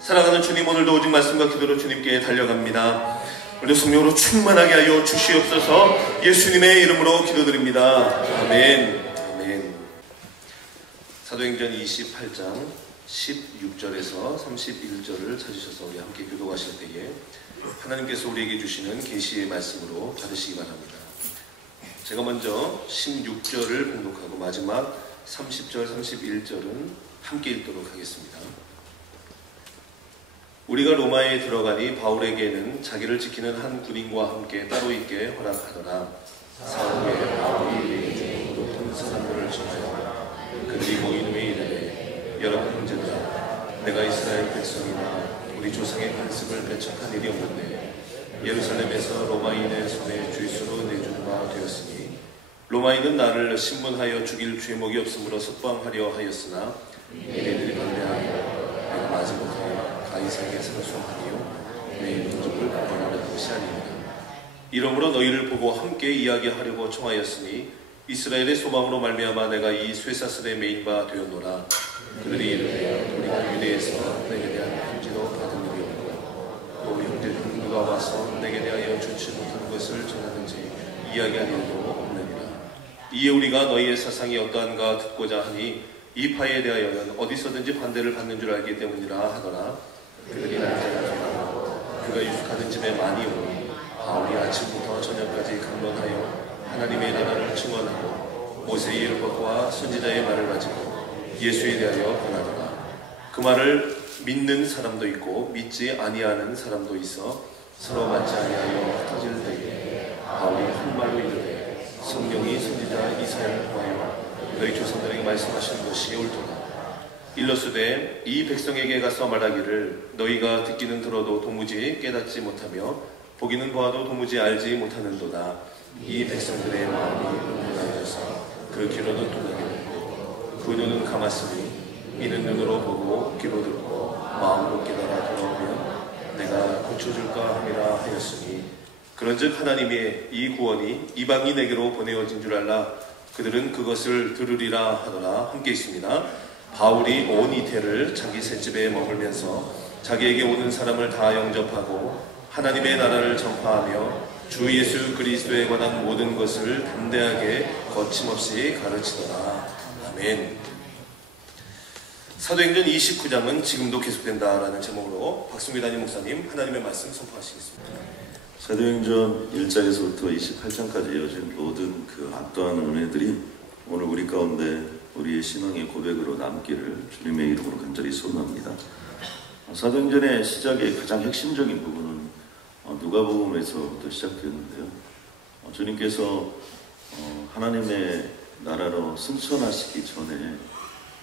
사랑하는 주님, 오늘도 오직 말씀과 기도로 주님께 달려갑니다. 오늘도 성령으로 충만하게 하여 주시옵소서. 예수님의 이름으로 기도드립니다. 아멘. 아멘. 사도행전 28장 16절에서 31절을 찾으셔서 우리 함께 교도하실 때에 하나님께서 우리에게 주시는 계시의 말씀으로 받으시기 바랍니다. 제가 먼저 16절을 봉독하고 마지막 30절, 31절은 함께 읽도록 하겠습니다. 우리가 로마에 들어가니 바울에게는 자기를 지키는 한 군인과 함께 따로 있게 허락하더라. 사후에 바울이 중에 높은 사람들을 전하여 그들이 모인 후에 이르되, 여러분 형제들아, 내가 이스라엘 백성이나 우리 조상의 관습을 배척한 일이 없는데 예루살렘에서 로마인의 손에 주의수로 내주는 바 되었으니 로마인은 나를 신문하여 죽일 죄목이 없으므로 석방하려 하였으나 이네들이 반대하여 내가 마지못하여 가이사에게 상소하니요 내 민족을 구원하는 것이 아닙니다. 이러므로 너희를 보고 함께 이야기하려고 청하였으니 이스라엘의 소망으로 말미암아 내가 이 쇠사슬에 매인 바 되었노라. 그들이 이르되 우리가 유대에서 내게 대한 편지도 받은 일이 없고 또 우리 형제들 누가 와서 내게 대하여 좋지 못한 것을 전하든지 이야기한 일도 없느니라. 이에 우리가 너희의 사상이 어떠한가 듣고자 하니 이 파에 대하여는 어디서든지 반대를 받는 줄 알기 때문이라 하더라. 그들이 날짜가 그가 유숙하던 집에 많이 오니 바울이 아침부터 저녁까지 강론하여 하나님의 나라를 증언하고 모세의 율법과 선지자의 말을 가지고 예수에 대하여 권하더라. 그 말을 믿는 사람도 있고 믿지 아니하는 사람도 있어 서로 맞지 아니하여 흩어질 때에 바울이 한 말로 이르되, 성령이 선지자 이사야를 통하여 너희 조상들에게 말씀하신 것이 옳도다. 일러스되 이 백성에게 가서 말하기를 너희가 듣기는 들어도 도무지 깨닫지 못하며 보기는 보아도 도무지 알지 못하는도다. 이 백성들의 마음이 음란하여서 그 귀로는 둔하게 되고 그 눈은 감았으니 이는 눈으로 보고 귀로 듣고 마음으로 깨달아 돌아오면 내가 고쳐줄까 함이라 하였으니, 그런즉 하나님의 이 구원이 이방인에게로 보내어진 줄 알라. 그들은 그것을 들으리라 하더라. 함께 있습니다. 바울이 온 이태를 자기 셋집에 머물면서 자기에게 오는 사람을 다 영접하고 하나님의 나라를 전파하며 주 예수 그리스도에 관한 모든 것을 담대하게 거침없이 가르치더라. 아멘. 사도행전 29장은 지금도 계속된다라는 제목으로 박승규 담임 목사님 하나님의 말씀 선포하시겠습니다. 사도행전 1장에서부터 28장까지 이어진 모든 그 압도하는 은혜들이 오늘 우리 가운데 우리의 신앙의 고백으로 남기를 주님의 이름으로 간절히 소원합니다. 사도행전의 시작의 가장 핵심적인 부분은 누가복음에서부터 시작되었는데요. 주님께서 하나님의 나라로 승천하시기 전에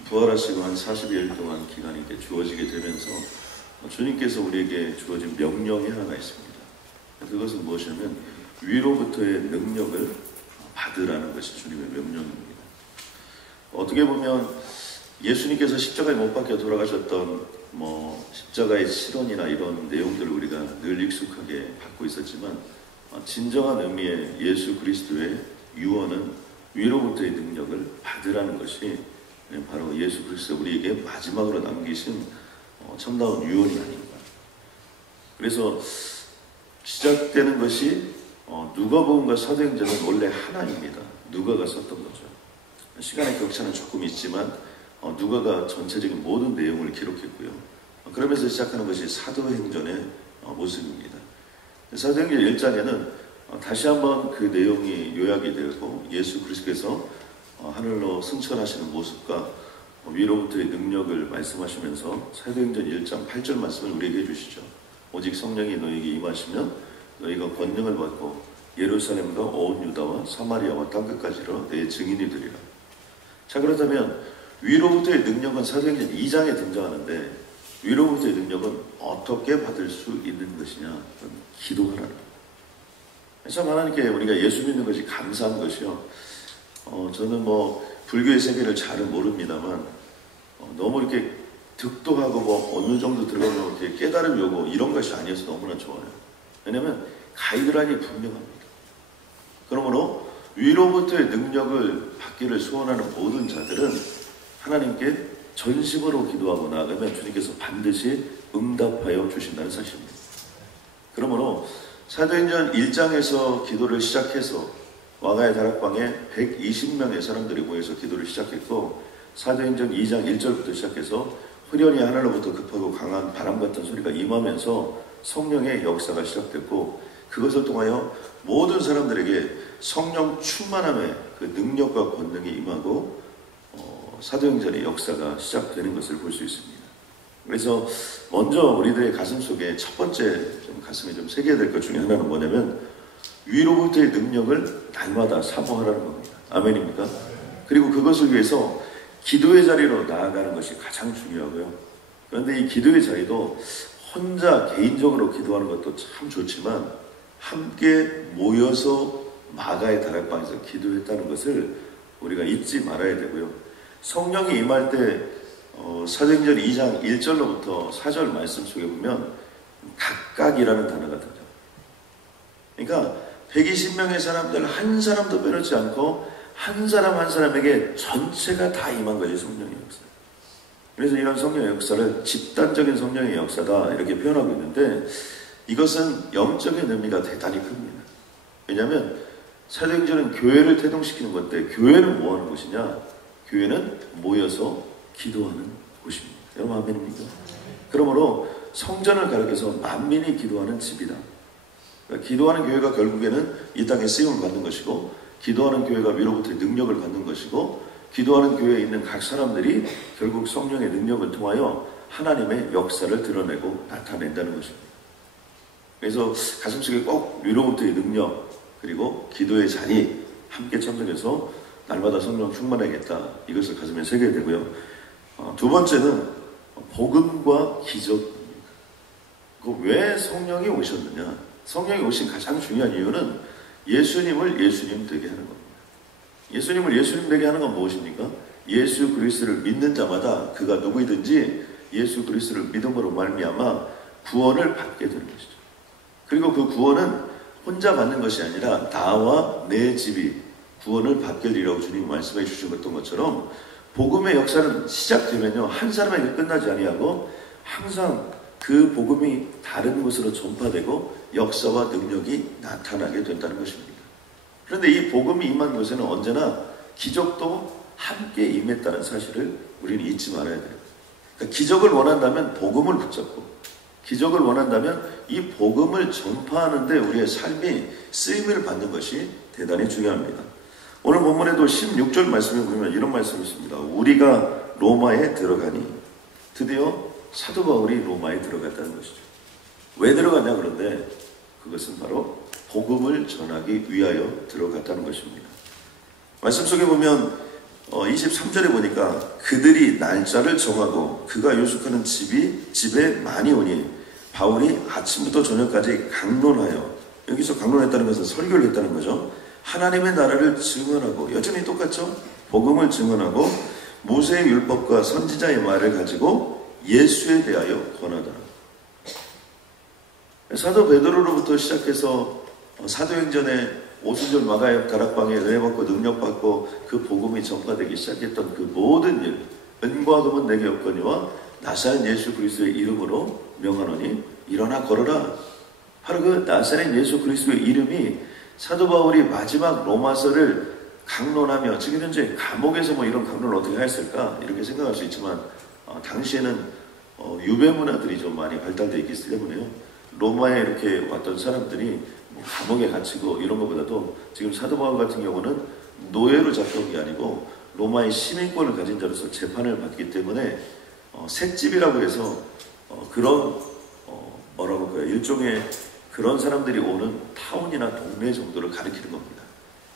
부활하시고 한 40여일 동안 기간이 주어지게 되면서 주님께서 우리에게 주어진 명령이 하나가 있습니다. 그것은 무엇이냐면 위로부터의 능력을 받으라는 것이 주님의 명령입니다. 어떻게 보면 예수님께서 십자가에 못 박혀 돌아가셨던 십자가의 실언이나 이런 내용들을 우리가 늘 익숙하게 받고 있었지만 진정한 의미의 예수 그리스도의 유언은 위로부터의 능력을 받으라는 것이 바로 예수 그리스도 우리에게 마지막으로 남기신 참다운 유언이 아닌가. 그래서 시작되는 것이 누가복음과 사도행전은 원래 하나입니다. 누가가 썼던 거죠. 시간의 격차는 조금 있지만 누가가 전체적인 모든 내용을 기록했고요. 그러면서 시작하는 것이 사도행전의 모습입니다. 사도행전 1장에는 다시 한번 그 내용이 요약이 되고 예수 그리스도께서 하늘로 승천하시는 모습과 위로부터의 능력을 말씀하시면서 사도행전 1장 8절 말씀을 우리에게 해주시죠. 오직 성령이 너희에게 임하시면 너희가 권능을 받고 예루살렘과 온 유다와 사마리아와 땅끝까지로 내 증인이 되리라. 자, 그렇다면 위로부터의 능력은 사도행전 2장에 등장하는데 위로부터의 능력은 어떻게 받을 수 있는 것이냐? 기도하라는. 참 하나님께 우리가 예수 믿는 것이 감사한 것이요. 저는 불교의 세계를 잘은 모릅니다만 너무 이렇게 득도하고 어느 정도 들어가면 이렇게 깨달음이 오고 이런 것이 아니어서 너무나 좋아요. 왜냐하면 가이드라인이 분명합니다. 그러므로 위로부터의 능력을 받기를 소원하는 모든 자들은 하나님께 전심으로 기도하고 나아가면 주님께서 반드시 응답하여 주신다는 사실입니다. 그러므로 사도행전 1장에서 기도를 시작해서 와가의 다락방에 120명의 사람들이 모여서 기도를 시작했고, 사도행전 2장 1절부터 시작해서 후련히 하늘로부터 급하고 강한 바람 같은 소리가 임하면서 성령의 역사가 시작됐고, 그것을 통하여 모든 사람들에게 성령 충만함의 그 능력과 권능이 임하고 사도행전의 역사가 시작되는 것을 볼 수 있습니다. 그래서 먼저 우리들의 가슴 속에 첫 번째 좀 가슴에 좀 새겨야 될 것 중에 하나는 뭐냐면, 위로부터의 능력을 날마다 사모하라는 겁니다. 아멘입니까? 그리고 그것을 위해서 기도의 자리로 나아가는 것이 가장 중요하고요. 그런데 이 기도의 자리도 혼자 개인적으로 기도하는 것도 참 좋지만, 함께 모여서 마가의 다락방에서 기도했다는 것을 우리가 잊지 말아야 되고요. 성령이 임할 때 사도행전 2장 1절로부터 4절 말씀 속에 보면 각각이라는 단어가 등장. 그러니까 120명의 사람들 한 사람도 빼놓지 않고 한 사람 한 사람에게 전체가 다 임한 것이 성령의 역사. 그래서 이런 성령의 역사를 집단적인 성령의 역사다 이렇게 표현하고 있는데, 이것은 영적인 의미가 대단히 큽니다. 왜냐하면 사도행전은 교회를 태동시키는 건데, 교회는 뭐 하는 곳이냐? 교회는 모여서 기도하는 곳입니다. 여러분 아멘입니까? 그러므로 성전을 가리켜서 만민이 기도하는 집이다. 그러니까 기도하는 교회가 결국에는 이 땅에 쓰임을 받는 것이고, 기도하는 교회가 위로부터의 능력을 받는 것이고, 기도하는 교회에 있는 각 사람들이 결국 성령의 능력을 통하여 하나님의 역사를 드러내고 나타낸다는 것입니다. 그래서 가슴속에 꼭 위로부터의 능력, 그리고 기도의 자리 함께 참석해서 날마다 성령 충만하겠다, 이것을 가슴에 새겨야 되고요. 두 번째는 복음과 기적입니다. 왜 성령이 오셨느냐? 성령이 오신 가장 중요한 이유는 예수님을 예수님 되게 하는 겁니다. 예수님을 예수님 되게 하는 건 무엇입니까? 예수 그리스도를 믿는 자마다 그가 누구이든지 예수 그리스도를 믿음으로 말미암아 구원을 받게 되는 것이죠. 그리고 그 구원은 혼자 받는 것이 아니라 나와 내 집이 구원을 받게 되리라고 주님이 말씀해 주셨던 것처럼, 복음의 역사는 시작되면요, 한 사람에게 끝나지 아니하고 항상 그 복음이 다른 곳으로 전파되고 역사와 능력이 나타나게 된다는 것입니다. 그런데 이 복음이 임한 곳에는 언제나 기적도 함께 임했다는 사실을 우리는 잊지 말아야 돼요. 그러니까 기적을 원한다면 복음을 붙잡고, 기적을 원한다면 이 복음을 전파하는데 우리의 삶이 쓰임을 받는 것이 대단히 중요합니다. 오늘 본문에도 16절 말씀에 보면 이런 말씀이 있습니다. 우리가 로마에 들어가니. 드디어 사도 바울이 로마에 들어갔다는 것이죠. 왜 들어갔냐? 그런데 그것은 바로 복음을 전하기 위하여 들어갔다는 것입니다. 말씀 속에 보면 23절에 보니까 그들이 날짜를 정하고 그가 요숙하는 집에 많이 오니 바울이 아침부터 저녁까지 강론하여, 여기서 강론했다는 것은 설교를 했다는 거죠. 하나님의 나라를 증언하고, 여전히 똑같죠? 복음을 증언하고 모세의 율법과 선지자의 말을 가지고 예수에 대하여 권하더라. 사도 베드로로부터 시작해서 사도행전에 오순절 마가의 다락방에 은혜받고 능력받고 그 복음이 전파되기 시작했던 그 모든 일, 은과 금은 내게 없거니와 나사렛 예수 그리스도의 이름으로 명하노니 일어나 걸어라. 바로 그 나사렛 예수 그리스도의 이름이 사도 바울이 마지막 로마서를 강론하며, 지금 현재 감옥에서 뭐 이런 강론을 어떻게 했을까 이렇게 생각할 수 있지만, 당시에는 유배 문화들이 좀 많이 발달되어 있기 때문에요, 로마에 이렇게 왔던 사람들이 감옥에 갇히고 이런 것보다도 지금 사도 바울 같은 경우는 노예로 잡혀온 게 아니고 로마의 시민권을 가진 자로서 재판을 받기 때문에 셋집이라고 해서 그런 뭐라고 할까요? 일종의 그런 사람들이 오는 타운이나 동네 정도를 가리키는 겁니다.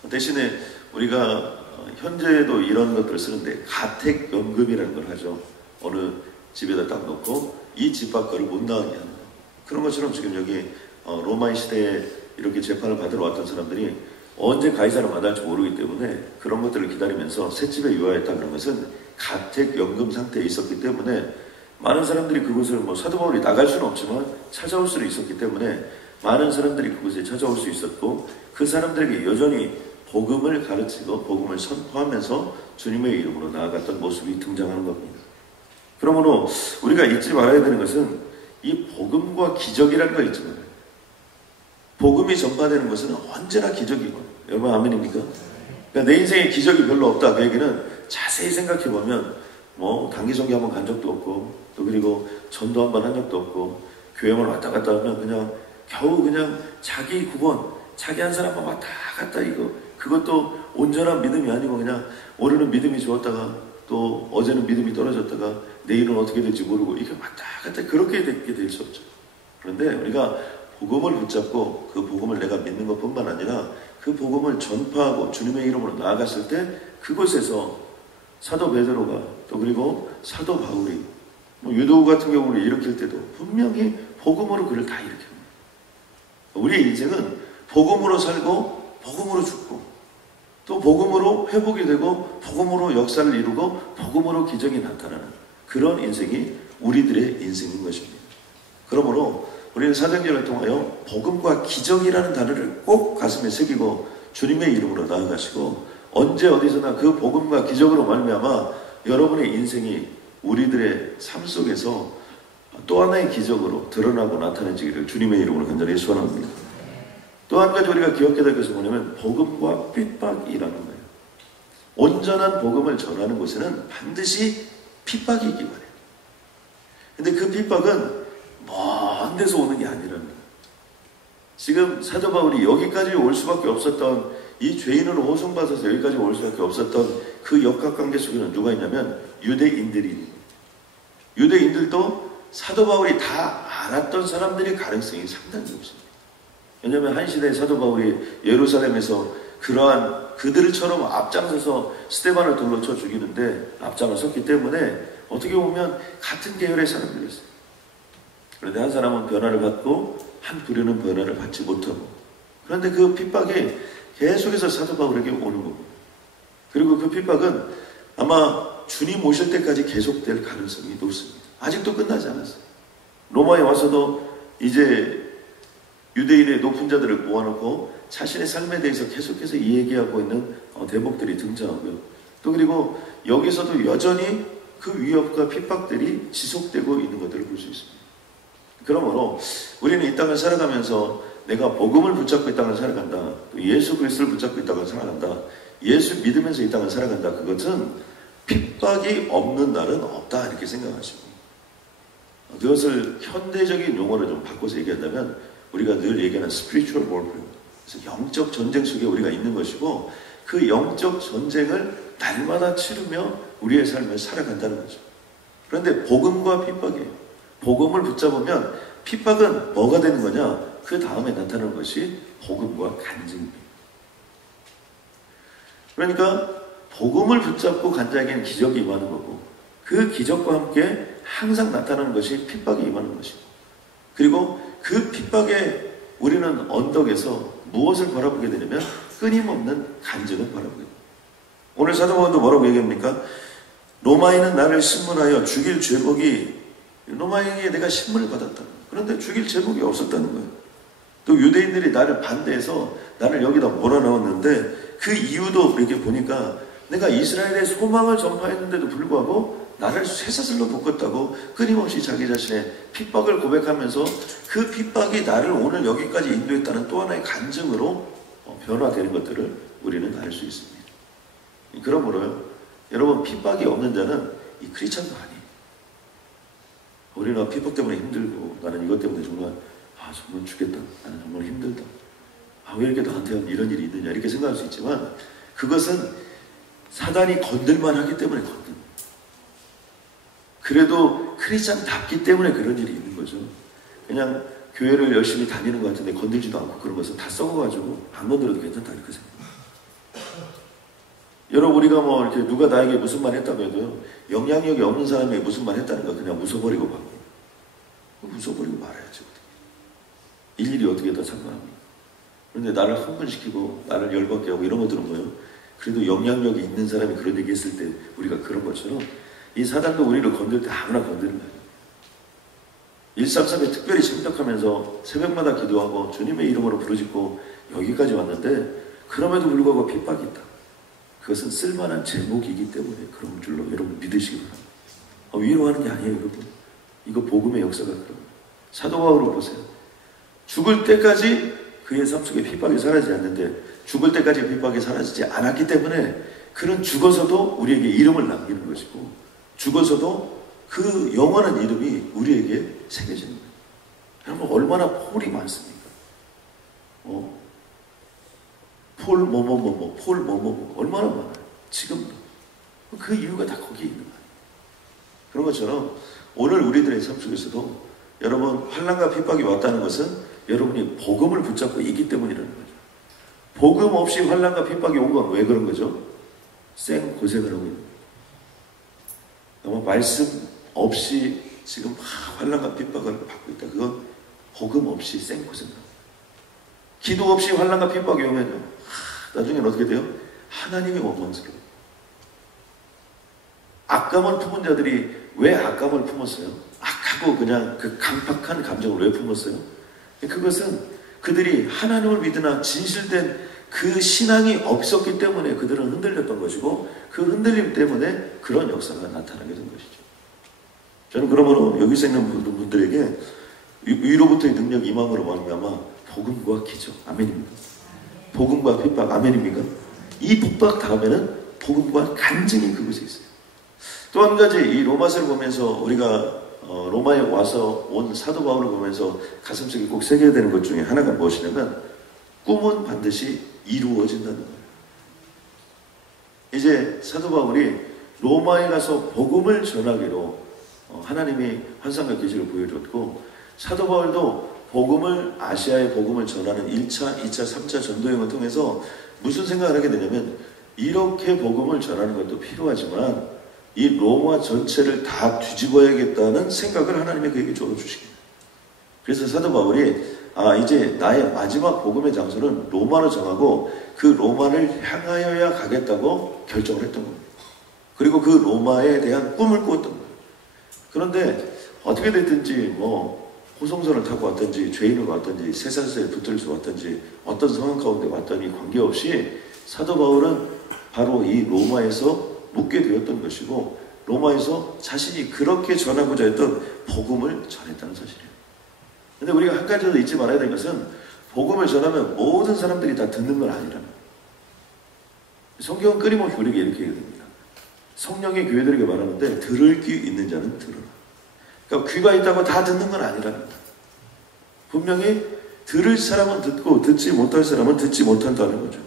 대신에 우리가 현재도 이런 것들을 쓰는데 가택연금이라는 걸 하죠. 어느 집에다 딱 놓고 이 집 밖으로 못 나가게 하는 거. 그런 것처럼 지금 여기 로마의 시대에 이렇게 재판을 받으러 왔던 사람들이 언제 가이사를 만날지 모르기 때문에 그런 것들을 기다리면서 셋집에 유하했다는 것은 가택연금 상태에 있었기 때문에 많은 사람들이 그곳을 사도 바울이 나갈 수는 없지만 찾아올 수는 있었기 때문에 많은 사람들이 그곳에 찾아올 수 있었고, 그 사람들에게 여전히 복음을 가르치고 복음을 선포하면서 주님의 이름으로 나아갔던 모습이 등장하는 겁니다. 그러므로 우리가 잊지 말아야 되는 것은 이 복음과 기적이라는 거 잊지 말아요. 복음이 전파되는 것은 언제나 기적이고. 여러분 아멘입니까? 그러니까 내 인생에 기적이 별로 없다. 그 얘기는 자세히 생각해 보면 뭐 단기 선교 한번 간 적도 없고, 또 그리고 전도 한번 한 적도 없고, 교회만 왔다 갔다 하면 그냥 겨우 그냥 자기 구원, 자기 한 사람만 왔다 갔다, 이거 그것도 온전한 믿음이 아니고 그냥 오늘은 믿음이 좋았다가 또 어제는 믿음이 떨어졌다가 내일은 어떻게 될지 모르고 이게 왔다 갔다 그렇게 되게 될 수 없죠. 그런데 우리가 복음을 붙잡고 그 복음을 내가 믿는 것뿐만 아니라 그 복음을 전파하고 주님의 이름으로 나아갔을 때 그곳에서 사도 베드로가 또 그리고 사도 바울이 뭐 유도 같은 경우를 일으킬 때도 분명히 복음으로 그를 다 일으킵니다. 우리의 인생은 복음으로 살고 복음으로 죽고 또 복음으로 회복이 되고 복음으로 역사를 이루고 복음으로 기적이 나타나는 그런 인생이 우리들의 인생인 것입니다. 그러므로 우리는 사도행전을 통하여 복음과 기적이라는 단어를 꼭 가슴에 새기고 주님의 이름으로 나아가시고 언제 어디서나 그 복음과 기적으로 말미암아 여러분의 인생이 우리들의 삶 속에서 또 하나의 기적으로 드러나고 나타내지기를 주님의 이름으로 간절히 소원합니다. 또 한 가지 우리가 기억해야 될 것은 뭐냐면 복음과 핍박이라는 거예요. 온전한 복음을 전하는 곳에는 반드시 핍박이 있기 바래요. 근데 그 핍박은 먼 데서 오는 게 아니라는 거예요. 지금 사도 바울이 여기까지 올 수밖에 없었던, 이 죄인으로 호송받아서 여기까지 올 수밖에 없었던 그 역학관계 속에는 누가 있냐면 유대인들이, 유대인들도 사도 바울이 다 알았던 사람들의 가능성이 상당히 높습니다. 왜냐하면 한 시대에 사도 바울이 예루살렘에서 그러한 그들처럼 앞장서서 스데반을 돌로 쳐 죽이는데 앞장을 섰기 때문에 어떻게 보면 같은 계열의 사람들이었어요. 그런데 한 사람은 변화를 받고 한 부류는 변화를 받지 못하고, 그런데 그 핍박이 계속해서 사도 바울에게 오는 거고, 그리고 그 핍박은 아마 주님 오실 때까지 계속될 가능성이 높습니다. 아직도 끝나지 않았어요. 로마에 와서도 이제 유대인의 높은 자들을 모아놓고 자신의 삶에 대해서 계속해서 이야기하고 있는 대목들이 등장하고요. 또 그리고 여기서도 여전히 그 위협과 핍박들이 지속되고 있는 것들을 볼 수 있습니다. 그러므로 우리는 이 땅을 살아가면서 내가 복음을 붙잡고 이 땅을 살아간다, 또 예수 그리스도를 붙잡고 이 땅을 살아간다, 예수 믿으면서 이 땅을 살아간다, 그것은 핍박이 없는 날은 없다 이렇게 생각하시고, 그것을 현대적인 용어를 좀 바꿔서 얘기한다면 우리가 늘 얘기하는 spiritual warfare, 그래서 영적 전쟁 속에 우리가 있는 것이고 그 영적 전쟁을 날마다 치르며 우리의 삶을 살아간다는 거죠. 그런데 복음과 핍박이에요. 복음을 붙잡으면 핍박은 뭐가 되는 거냐? 그 다음에 나타나는 것이 복음과 간증입니다. 그러니까 복음을 붙잡고 간 자에게는 기적이 임하는 거고, 그 기적과 함께 항상 나타나는 것이 핍박이 임하는 것이고, 그리고 그 핍박에 우리는 언덕에서 무엇을 바라보게 되냐면 끊임없는 간증을 바라보게 됩니다. 오늘 사도 바울도 뭐라고 얘기합니까? 로마인은 나를 신문하여 죽일 죄목이, 로마인에게 내가 신문을 받았다. 그런데 죽일 죄목이 없었다는 거예요. 또 유대인들이 나를 반대해서 나를 여기다 몰아넣었는데 그 이유도 이렇게 보니까 내가 이스라엘의 소망을 전파했는데도 불구하고 나를 쇠사슬로 묶었다고 끊임없이 자기 자신의 핍박을 고백하면서 그 핍박이 나를 오늘 여기까지 인도했다는 또 하나의 간증으로 변화되는 것들을 우리는 알 수 있습니다. 그러므로요, 여러분, 핍박이 없는 자는 이 크리스찬도 아니에요. 우리는 핍박 때문에 힘들고 나는 이것 때문에 정말 죽겠다, 나는 정말 힘들다, 왜 이렇게 나한테 이런 일이 있느냐 이렇게 생각할 수 있지만 그것은 사단이 건들만 하기 때문에 건듭니다. 그래도 크리스찬답기 때문에 그런 일이 있는 거죠. 그냥 교회를 열심히 다니는 것 같은데 건들지도 않고 그런 것은 다 썩어가지고 안 건드려도 괜찮다 이렇게 생각해요. 여러분, 우리가 뭐 이렇게 누가 나에게 무슨 말 했다고 해도요, 영향력이 없는 사람이 무슨 말 했다는 거 그냥 웃어버리고 말고, 웃어버리고 말아야죠. 일일이 어떻게 다 상관합니까? 그런데 나를 흥분시키고 나를 열받게 하고 이런 것들은 뭐예요? 그래도 영향력이 있는 사람이 그런 얘기 했을 때 우리가 그런 것처럼 이 사단도 우리를 건들 때 아무나 건드는 거예요. 133에 특별히 참석하면서 새벽마다 기도하고 주님의 이름으로 부르짖고 여기까지 왔는데 그럼에도 불구하고 핍박이 있다. 그것은 쓸만한 제목이기 때문에 그런 줄로 여러분 믿으시기 바랍니다. 위로하는 게 아니에요, 여러분. 이거 복음의 역사가 그런 거예요. 사도 바울을 보세요. 죽을 때까지 그의 삶 속에 핍박이 사라지지 않는데, 죽을 때까지 핍박이 사라지지 않았기 때문에 그는 죽어서도 우리에게 이름을 남기는 것이고, 죽어서도 그 영원한 이름이 우리에게 새겨지는 거예요. 여러분, 얼마나 폴이 많습니까? 폴 뭐뭐뭐뭐, 폴 뭐뭐뭐, 얼마나 많아요. 지금도. 그 이유가 다 거기에 있는 거예요. 그런 것처럼 오늘 우리들의 삶 속에서도 여러분, 환난과 핍박이 왔다는 것은 여러분이 복음을 붙잡고 있기 때문이라는 거죠. 복음 없이 환난과 핍박이 온 건 왜 그런 거죠? 생 고생을 하고 있는 거예요. 아마 말씀 없이 지금 환난과 핍박을 받고 있다. 그건 복음 없이 생 고생을 하고, 기도 없이 환난과 핍박이 오면요, 나중에는 어떻게 돼요? 하나님이 원망스러워요. 악감을 품은 자들이 왜 악감을 품었어요? 악하고 그냥 그 강팍한 감정을 왜 품었어요? 그것은 그들이 하나님을 믿으나 진실된 그 신앙이 없었기 때문에 그들은 흔들렸던 것이고, 그 흔들림 때문에 그런 역사가 나타나게 된 것이죠. 저는 그러므로 여기서 있는 분들에게 위로부터의 능력 임함으로 말미암아 복음과 기적, 아멘입니다. 복음과 핍박, 아멘입니까? 이 핍박 다음에는 복음과 간증이 그곳에 있어요. 또 한 가지, 이 로마서를 보면서 우리가 로마에 와서 온 사도 바울을 보면서 가슴속에 꼭 새겨야 되는 것 중에 하나가 무엇이냐면, 꿈은 반드시 이루어진다는 거예요. 이제 사도 바울이 로마에 가서 복음을 전하기로 하나님이 환상과 계시를 보여줬고, 사도 바울도 복음을, 아시아의 복음을 전하는 1차, 2차, 3차 전도행을 통해서 무슨 생각을 하게 되냐면, 이렇게 복음을 전하는 것도 필요하지만 이 로마 전체를 다 뒤집어야겠다는 생각을 하나님이 그에게 줘주시겠다. 그래서 사도 바울이 이제 나의 마지막 복음의 장소는 로마로 정하고 그 로마를 향하여야 가겠다고 결정을 했던 겁니다. 그리고 그 로마에 대한 꿈을 꾸었던 거예요. 그런데 어떻게 됐든지 호송선을 타고 왔든지 죄인으로 왔든지 쇠사슬에 붙들려서 왔든지 어떤 상황 가운데 왔더니 관계없이 사도 바울은 바로 이 로마에서 묵게 되었던 것이고, 로마에서 자신이 그렇게 전하고자 했던 복음을 전했다는 사실이에요. 근데 우리가 한 가지 더 잊지 말아야 될 것은, 복음을 전하면 모든 사람들이 다 듣는 건 아니라는 거예요. 성경은 끊임없이 우리에게 이렇게 얘기합니다. 성령의 교회들에게 말하는데, 들을 귀 있는 자는 들어라. 그러니까 귀가 있다고 다 듣는 건 아니라는 거예요. 분명히 들을 사람은 듣고 듣지 못할 사람은 듣지 못한다는 거죠.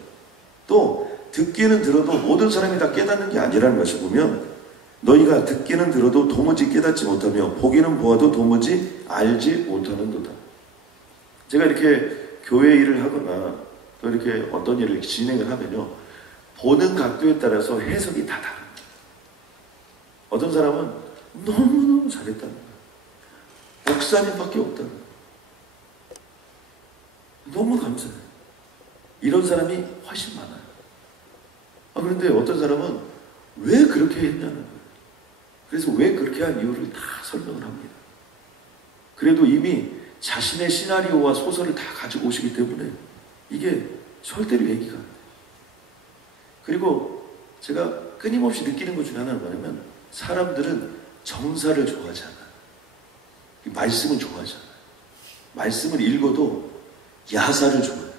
또 듣기는 들어도 모든 사람이 다 깨닫는 게 아니라는 것을 보면, 너희가 듣기는 들어도 도무지 깨닫지 못하며 보기는 보아도 도무지 알지 못하는도다. 제가 이렇게 교회 일을 하거나 또 이렇게 어떤 일을 진행을 하면요, 보는 각도에 따라서 해석이 다 다릅니다. 어떤 사람은 너무너무 잘했다는 거예요. 목사님밖에 없다는 거예요. 너무 감사해요. 이런 사람이 훨씬 많아요. 그런데 어떤 사람은 왜 그렇게 했냐는 거예요. 그래서 왜 그렇게 한 이유를 다 설명을 합니다. 그래도 이미 자신의 시나리오와 소설을 다 가지고 오시기 때문에 이게 절대로 얘기가 안 돼요. 그리고 제가 끊임없이 느끼는 것 중에 하나는 뭐냐면, 사람들은 정사를 좋아하지 않아요. 말씀을 좋아하지 않아요. 말씀을 읽어도 야사를 좋아해요.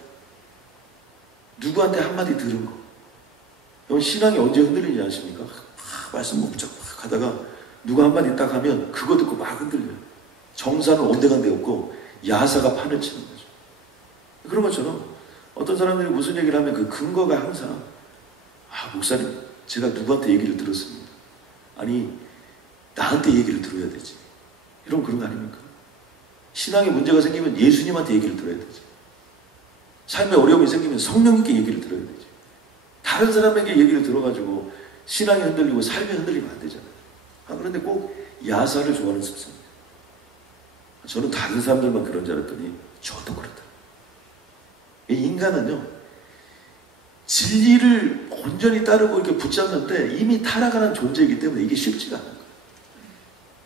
누구한테 한마디 들은 거. 여러분, 신앙이 언제 흔들리지 않습니까? 말씀 못 붙잡고 하다가 누가 한마디 딱 하면 그거 듣고 막 흔들려요. 정사는 온데간데 없고 야사가 판을 치는 거죠. 그런 것처럼 어떤 사람들이 무슨 얘기를 하면 그 근거가 항상, 목사님, 제가 누구한테 얘기를 들었습니다. 아니, 나한테 얘기를 들어야 되지. 이런 그런 거 아닙니까? 신앙에 문제가 생기면 예수님한테 얘기를 들어야 되지. 삶에 어려움이 생기면 성령님께 얘기를 들어야 되지. 다른 사람에게 얘기를 들어가지고 신앙이 흔들리고 삶이 흔들리면 안 되잖아요. 그런데 꼭 야사를 좋아하는 습성이에요. 저는 다른 사람들만 그런 줄 알았더니 저도 그렇다. 인간은요, 진리를 온전히 따르고 이렇게 붙잡는데 이미 타락하는 존재이기 때문에 이게 쉽지가 않은 거예요.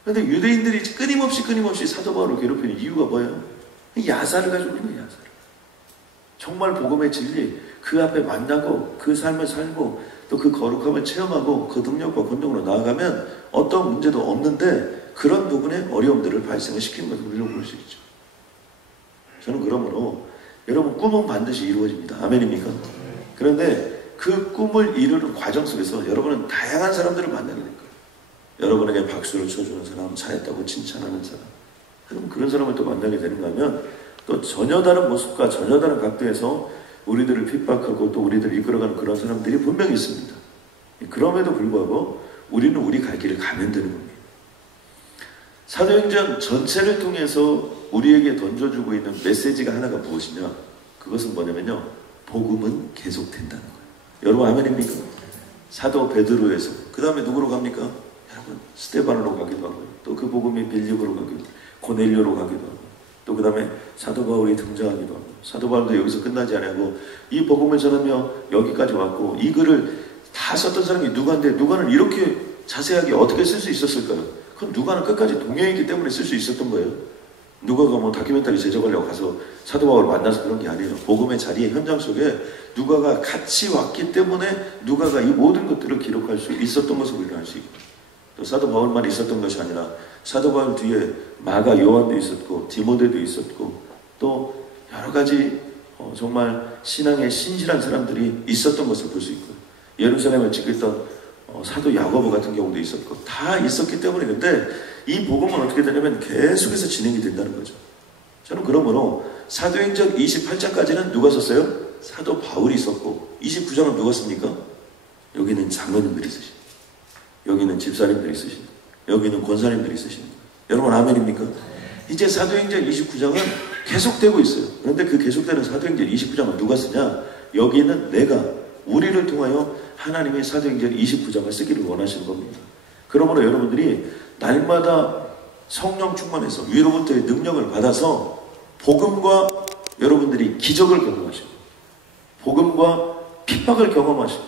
그런데 유대인들이 끊임없이 사도 바울을 괴롭히는 이유가 뭐예요? 야사를 가지고 있는 거예요, 야사를. 정말 복음의 진리, 그 앞에 만나고 그 삶을 살고 또 그 거룩함을 체험하고 그 능력과 권능으로 나아가면 어떤 문제도 없는데 그런 부분에 어려움들을 발생을 시키는 것을 우리는 볼 수 있죠. 저는 그러므로 여러분 꿈은 반드시 이루어집니다. 아멘입니까? 그런데 그 꿈을 이루는 과정 속에서 여러분은 다양한 사람들을 만나게 될 거예요. 여러분에게 박수를 쳐주는 사람, 잘했다고 칭찬하는 사람. 그럼 그런 사람을 또 만나게 되는가 하면 또 전혀 다른 모습과 전혀 다른 각도에서 우리들을 핍박하고 또 우리들을 이끌어가는 그런 사람들이 분명히 있습니다. 그럼에도 불구하고 우리는 우리 갈 길을 가면 되는 겁니다. 사도행전 전체를 통해서 우리에게 던져주고 있는 메시지가 하나가 무엇이냐? 그것은 뭐냐면요, 복음은 계속된다는 거예요. 여러분 아멘입니까? 사도 베드로에서 그 다음에 누구로 갑니까? 여러분 스데반으로 가기도 하고요. 또 그 복음이 빌립으로 가기도 하고 고넬료로 가기도 하고 또 그 다음에 사도 바울이 등장하기도 하고 사도 바울도 여기서 끝나지 않고 이 복음을 전하며 여기까지 왔고 이 글을 다 썼던 사람이 누가인데 누가는 이렇게 자세하게 어떻게 쓸 수 있었을까요? 그건 누가는 끝까지 동행했기 때문에 쓸 수 있었던 거예요. 누가가 뭐 다큐멘터리 제작하려고 가서 사도 바울을 만나서 그런 게 아니에요. 복음의 자리의 현장 속에 누가가 같이 왔기 때문에 누가가 이 모든 것들을 기록할 수 있었던 것을 우리가 알 수 있고 또 사도 바울만 있었던 것이 아니라 사도 바울 뒤에 마가 요한도 있었고 디모데도 있었고 또 여러 가지 정말 신앙에 신실한 사람들이 있었던 것을 볼 수 있고요. 예루살렘을 지켰던 사도 야고보 같은 경우도 있었고 다 있었기 때문에 근데 이 복음은 어떻게 되냐면 계속해서 진행이 된다는 거죠. 저는 그러므로 사도행전 28장까지는 누가 썼어요? 사도 바울이 썼고 29장은 누가 씁니까? 여기는 장로님들이 쓰신 여기는 집사님들이 쓰신 여기는 권사님들이 쓰신 여러분 아멘입니까? 이제 사도행전 29장은 계속되고 있어요. 그런데 그 계속되는 사도행전 29장은 누가 쓰냐? 여기는 내가 우리를 통하여 하나님의 사도행전 29장을 쓰기를 원하시는 겁니다. 그러므로 여러분들이 날마다 성령 충만해서 위로부터의 능력을 받아서 복음과 여러분들이 기적을 경험하시고 복음과 핍박을 경험하시고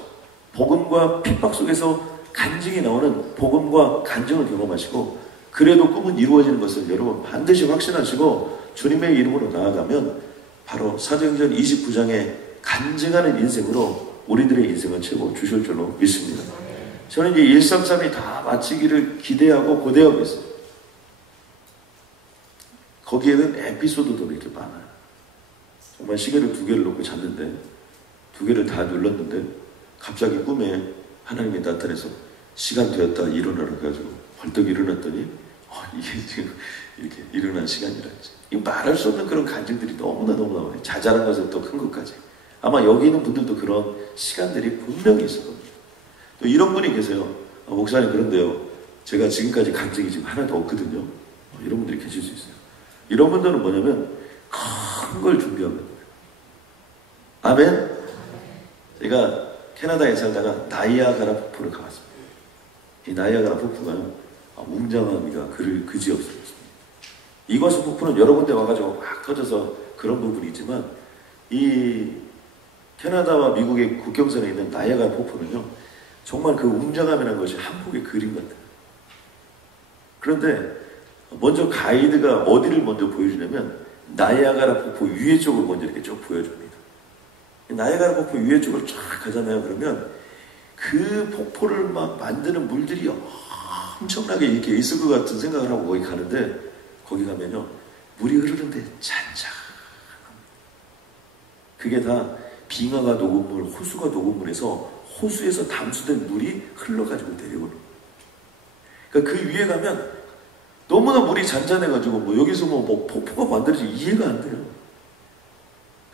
복음과 핍박 속에서 간증이 나오는 복음과 간증을 경험하시고 그래도 꿈은 이루어지는 것을 여러분 반드시 확신하시고 주님의 이름으로 나아가면 바로 사도행전 29장에 간증하는 인생으로 우리들의 인생을 채워 주실 줄로 믿습니다. 저는 이제 133이 다 마치기를 기대하고 고대하고 있어요. 거기에는 에피소드도 이렇게 많아요. 정말 시계를 2개를 놓고 잤는데 2개를 다 눌렀는데 갑자기 꿈에 하나님이 나타나서 시간 되었다 일어나라 해가지고 벌떡 일어났더니 이게 지금 이렇게 일어난 시간이라 이 말할 수 없는 그런 간증들이 너무나 많아요. 자잘한 것에서 또 큰 것까지. 아마 여기 있는 분들도 그런 시간들이 분명히 있을 겁니다. 또 이런 분이 계세요. 목사님 그런데요. 제가 지금까지 간증이 지금 하나도 없거든요. 이런 분들이 계실 수 있어요. 이런 분들은 뭐냐면 큰 걸 준비하는 거예요. 아멘? 제가 캐나다에 살다가 나이아가라 폭포를 가봤습니다. 이 나이아가라 폭포가요. 웅장함이가 그지없습니다. 이과수 폭포는 여러 군데 와가지고 막 터져서 그런 부분이 있지만 이 캐나다와 미국의 국경선에 있는 나이아가라 폭포는요. 정말 그 웅장함이라는 것이 한 폭의 그림 같아요. 그런데 먼저 가이드가 어디를 먼저 보여주냐면 나이아가라 폭포 위에 쪽을 먼저 이렇게 쭉 보여줍니다. 나이아가라 폭포 위에 쪽을 쫙 가잖아요. 그러면 그 폭포를 막 만드는 물들이 엄청나게 이렇게 있을 것 같은 생각을 하고 거기 가는데 거기 가면요. 물이 흐르는데 잔잔. 그게 다 빙하가 녹은 물, 호수가 녹은 물에서 호수에서 담수된 물이 흘러가지고 내려오는 거예요. 그러니까 그 위에 가면 너무나 물이 잔잔해가지고 뭐 여기서 뭐 폭포가 만들어지 이해가 안 돼요.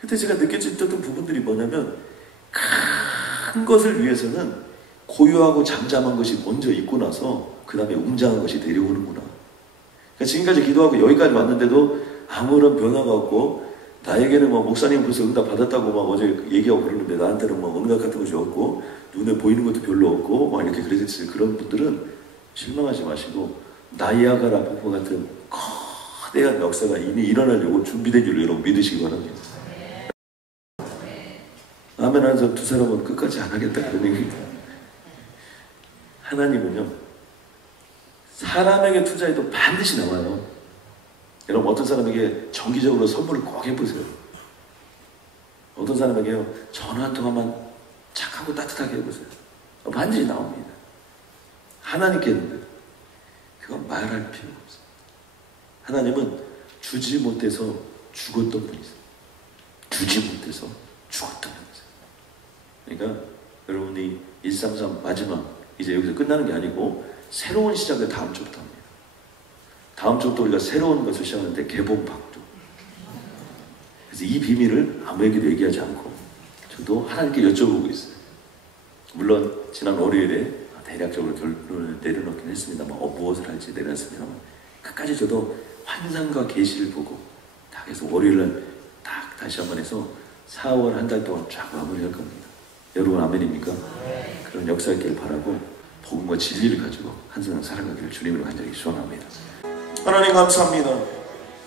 그때 제가 느껴졌던 부분들이 뭐냐면 큰 것을 위해서는 고요하고 잠잠한 것이 먼저 있고 나서 그 다음에 웅장한 것이 내려오는구나. 그러니까 지금까지 기도하고 여기까지 왔는데도 아무런 변화가 없고 나에게는 뭐 목사님 벌써 응답 받았다고 막 어제 얘기하고 그러는데 나한테는 뭐 응답 같은 것이 없고 눈에 보이는 것도 별로 없고 막 이렇게 그랬어요. 그런 분들은 실망하지 마시고 나이아가라 폭포 같은 거대한 역사가 이미 일어나려고 준비된 줄로 여러분 믿으시기 바랍니다. 아멘 하는 사람 두 사람은 끝까지 안 하겠다 그런 얘기입니다. 하나님은요 사람에게 투자해도 반드시 나와요. 여러분 어떤 사람에게 정기적으로 선물을 꼭 해보세요. 어떤 사람에게요 전화 한 통화만 착하고 따뜻하게 해보세요. 반드시 나옵니다. 하나님께는 그건 말할 필요가 없어요. 하나님은 주지 못해서 죽었던 분이세요. 주지 못해서 죽었던 분이세요. 그러니까 여러분이 133 마지막 이제 여기서 끝나는 게 아니고 새로운 시작을 다음 주부터 합니다. 다음 주부터 우리가 새로운 것을 시작하는데 개봉박두. 그래서 이 비밀을 아무에게도 얘기하지 않고 저도 하나님께 여쭤보고 있어요. 물론 지난 월요일에 대략적으로 결론을 내려놓긴 했습니다만 무엇을 할지 내려놨습니다만 끝까지 저도 환상과 계시를 보고 딱 해서 월요일날 딱 다시 한번 해서 4월 한 달 동안 쫙 마무리할 겁니다. 여러분 아멘입니까? 그런 역사 있길 바라고 복음과 진리를 가지고 항상 살아가기를 주님으로 간절히 소원합니다. 하나님 감사합니다.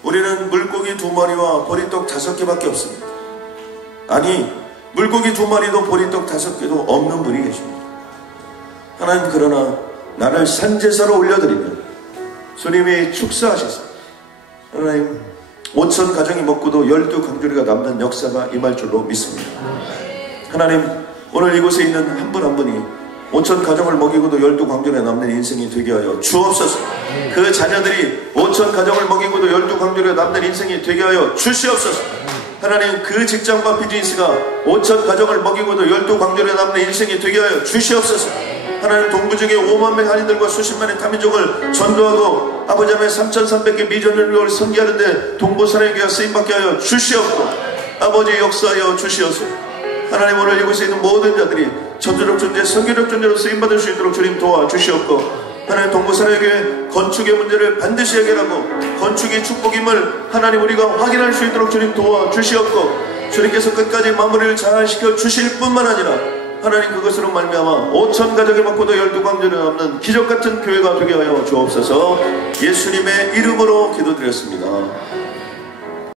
우리는 물고기 2마리와 보리떡 5개밖에 없습니다. 아니 물고기 2마리도 보리떡 5개도 없는 분이 계십니다. 하나님 그러나 나를 산제사로 올려드리면 주님이 축사하셔서 하나님 5천 가정이 먹고도 12강조리가 남는 역사가 임할 줄로 믿습니다. 하나님 오늘 이곳에 있는 한 분 한 분이 5천 가정을 먹이고도 12강조리가 남는 인생이 되게 하여 주옵소서. 그 자녀들이 5천 가정을 먹이고도 12강조리가 남는 인생이 되게 하여 주시옵소서. 하나님 그 직장과 비즈니스가 5천 가정을 먹이고도 12강조리가 남는 인생이 되게 하여 주시옵소서. 하나님 동부 지역에 5만 명 한인들과 수십만의 타민족을 전도하고 아버지 하나님 3,300개 미전을 선교하는데 동부 사랑교회가 쓰임받게 하여 주시옵고 아버지 역사하여 주시옵소서. 하나님 오늘 이곳에 있는 모든 자들이 전도적 존재, 선교적 존재로 쓰임받을 수 있도록 주님 도와주시옵고 하나님 동부 사랑교회 건축의 문제를 반드시 해결하고 건축의 축복임을 하나님 우리가 확인할 수 있도록 주님 도와주시옵고 주님께서 끝까지 마무리를 잘 시켜 주실 뿐만 아니라 하나님 그것으로 말미암아 5천 가정이 먹고도 12강조를 남는 기적같은 교회가 되게 하여 주옵소서. 예수님의 이름으로 기도드렸습니다.